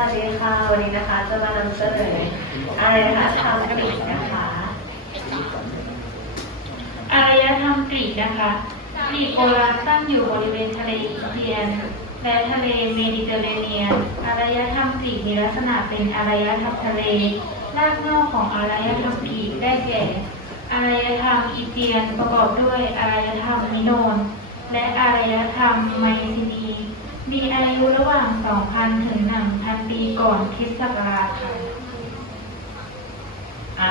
วัสดีค่ะ วันนี้นะคะจะมานำเสนออะไรนะคะทำกรีกนะคะอารยธรรมกรีกนะคะกรีกโบราณตั้งอยู่บริเวณทะเลอีเจียน และทะเลเมดิเตอร์เรเนียนอารยธรรมกรีกมีลักษณะเป็นอารยธรรมทะเลรากเหง้าของอารยธรรมกรีกได้แก่อารยธรรมอีเจียนประกอบด้วยอารยธรรมมิโนนและอารยธรรมไมซินีมีอายุระหว่าง 2,000 ถึง 1,000 ก่อนคริสตศักราชค่ะอะ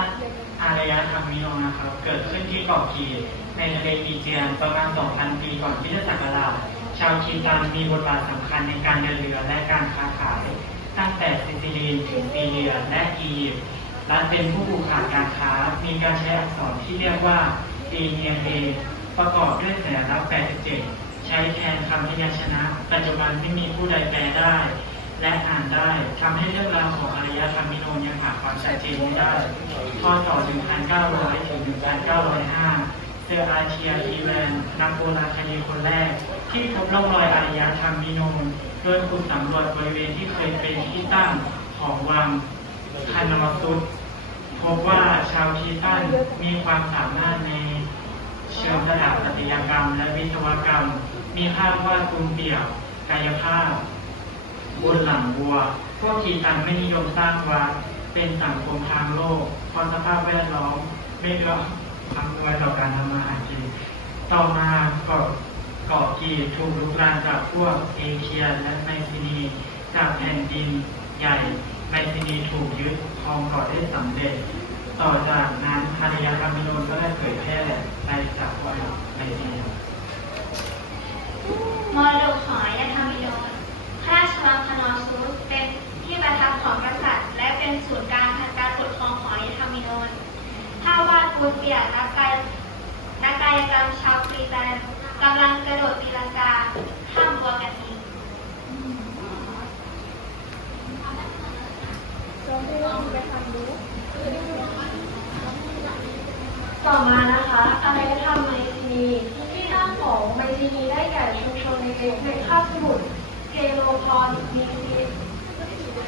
อารยธรรมมิโนนะครับ เกิดขึ้นที่เกาะกรีกในทะเลอีเจียนประมาณ 2,000 ปีก่อนคริสตศักราช ชาวครีตันมีบทบาทสำคัญในการเดินเรือและการค้าขาย ตั้งแต่ซิซิลีถึงซีเรียและอียิปต์รัฐเป็นผู้ผูกขาดการค้า มีการใช้อักษรที่เรียกว่า e n a ประกอบด้วยสัญลักษณ์ 87 ใช้แทนคำพยัญชนะ ปัจจุบันไม่มีผู้ใดแปลได้ และอ่านได้ทำให้เรื่องราวของอารยธรรมมิโนยังหาความชัดเจนไม่ได้พศ1900 ถึง 1905 เซอร์อาเชียอีแวนนักโบราณคดีคนแรก ที่พบร่องรอยอารยธรรมมิโนโดยคุณสำรวจบริเวณที่เคยเป็นที่ตั้งของวังคานอซุดพบว่าชาวคีตันมีความสามารถในเชิงสถาปัตยกรรมและวิศวกรรม มีภาพวาดกรุงเปี่ยว กายภาพ บนหลังบัว พวกคีตันไม่นิยมสร้างวัดเป็นสังคมทางโลกเพราะสภาพแวดล้อมไม่เอื้ออำนวยต่อการทำมาหากินต่อมาเกาะเกาะกีถูกลุกลามจากพวกเอเชียและไมซินีจากแผ่นดินใหญ่ไมซินีถูกยึดครองเกาะได้สำเร็จ ต่อจากนั้นอารยธรรมมิโนก็ได้เผยแพร่ไปจากพวกไมซินี มรดกของอารยธรรมมิโนนพระราชวังคานอร์ซูสเป็นที่ประทับของกษัตริย์ และเป็นศูนย์กลางทางการปกครองของอารยธรรมมิโนนภาพวาดปูนเปียกนักกายนักกายกรรมชาวครีแตนกำลังกระโดดตีลังกาข้ามบัวกระทิงต่อมานะคะอารยธรรมไมซินีที่ตั้งของไมซินีได้แก่ชุมชนในในคาบสมุทรเกโลพอนมีซี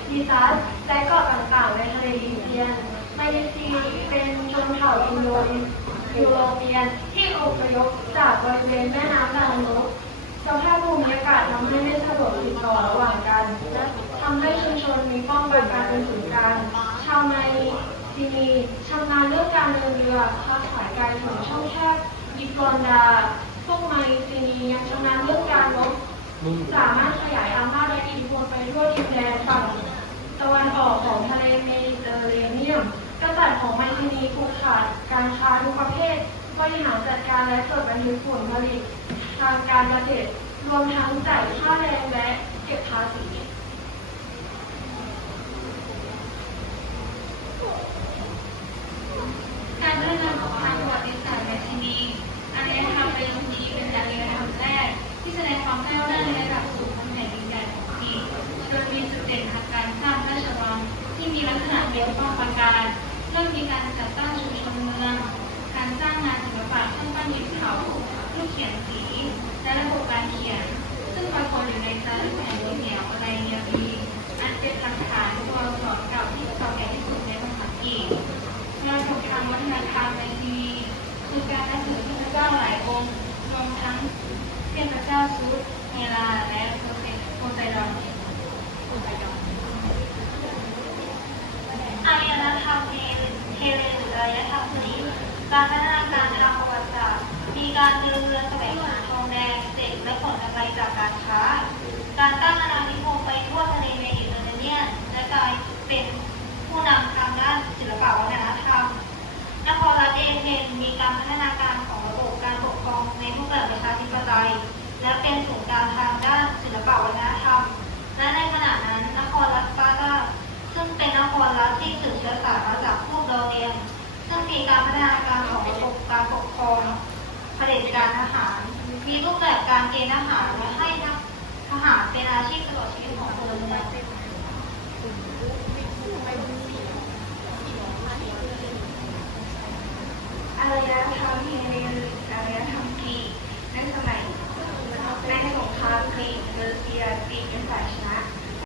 ดีซัสและเกาะต่างๆในทะเลอินเดียน ไมซีเป็นชนเผ่าอินโดยูโรเปียนที่อพยพจากบริเวณแม่น้ำลาโนสภาพภูมิอากาศทำให้ไม่สะดวกติดต่อระหว่างกันและทำให้ชุมชนมีป้องกันการเป็นศูนย์กลางชาวไมซีนีชำนาญเรื่องการเดินเรือค้าขายไกลถึงช่องแคบยิกอนดาพวกไมซีนียังชำนาญเรื่องการรบสามารถขยายอำนาจและอิทธิพลไปทั่วดินแดนฝั่งตะวันออกของทะเลเมดิเตอร์เรเนียน กษัตริย์ของไมซีนีผูกขาดการค้าทุกประเภทบริหารจัดการและจดบันทึกผลผลิตทางการเกษตรรวมทั้งจ่ายค่าแรงและเก็บภาษีการพัฒนาของทางประวัติศาสตร์ในที่นี้อารยธรรมเดิมทีเป็นอารยธรรมแรก ที่แสดงความก้าวหน้าในระดับสูงของแผ่นดินใหญ่ของกรีกโดยมีจุดเด่นทางการสร้างราชวังที่มีลักษณะเป็นป้องประการ เริ่มมีการจัดตั้งชุมชนเมือง การสร้างงานศิลปะเครื่องปั้นดินเผาลูกเขียนสี และระบบการเขียน ซึ่งปรากฏอยู่ในจารึกแผ่นดินเหนียวในเนียบีอันเป็นหลักฐานตัวอักษรเก่าที่เก่าแก่ที่สุดในภาษากรีกมรดกทางวัฒนธรรมในทีวีคือการนับถือเทพเจ้าหลายองค์รวมทั้งเทพเจ้าซูสเฮลาและโพไซโพไซดอนโพไซดอนอารยธรรมเฮเลน การพัฒนาการทางประวัติศาสตร์มีการเดินเรือแสวงหาทองแดงเศษและผลกำไรจากการค้า การตั้งอาณานิคมไปทั่วทะเลเมดิเตอร์เรเนียนและกลายเป็นผู้นำทางด้านศิลปวัฒนธรรมนครรัฐเอเธนมีการพัฒนาการของระบบการปกครองในรูปแบบประชาธิปไตย และเป็นศูนย์กลางทางด้านศิลปวัฒนธรรม และในขณะนั้นนครรัฐสปาร์ตาซึ่งเป็นนครรัฐที่สืบเชื้อสายมาจากพ มีการพัฒนาการของระบบการปกครองเผด็จการทหาร มีรูปแบบการเกณฑ์ทหารและให้ทหารเป็นอาชีพตลอดชีวิตของพลเมืองอารยธรรมเฮเลนอารยธรรมกรีกในสมัยในสงครามกรีกเปอร์เซียกรีกเป็ฝ่ายชนะ